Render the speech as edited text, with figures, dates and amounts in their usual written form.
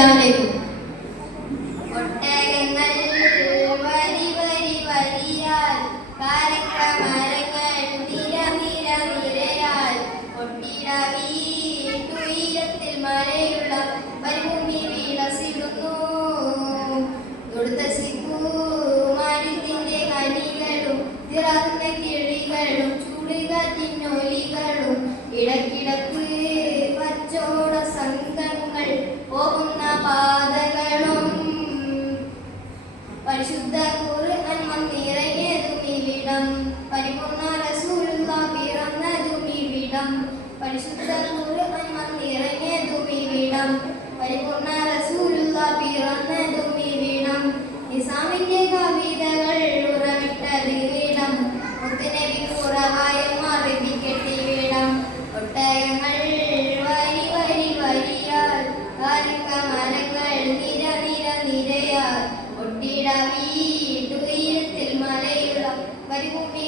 അസ്സലാമു അലൈക്കും. ഒട്ടകങ്ങൾ വരി വരി വരിയാൽ കാരക്കമരങ്ങൾ നിര നിര നിരയാൽ ഒട്ടിട വീട്ടുയരത്തിൽ മലയുള്ള മരുഭൂമി വിളസിടുന്നു. മരത്തിന്റെ കനികളും തിറന്ന കിളികളും ചുടുകാറ്റിനൊലികളും ഇടക്കിടക്ക് കച്ചോട സംഘങ്ങൾ പോകുന്ന പാതകളും പരിശുദ്ധ ഖുർആൻ വന്നിറങ്ങിയതും ഇവിടം പരിപൂർണ്ണ റസൂലുള്ളാഹ് പിറന്നതും ഇവിടം പരിശുദ്ധ ഖുർആൻ വന്നിറങ്ങിയതും ഇവിടം പരിപൂർണ്ണ റസൂലുള്ളാഹ് പിറന്നതും ഇവിടം നിസാമിന്റെ കവിതകൾ ഉറവിട്ടത് ഇവിടം മുത്തുനബി കുറവായ മറിവിക്കെട്ടിവിടം ഒട്ടകങ്ങൾ വരി വരി വരിയാൽ കാരക്കമരങ്ങൾ നിര നിര നിരയാൽ ഒട്ടിട വീട്ടുയരത്തിൽ മലയുള്ള മരുഭൂമി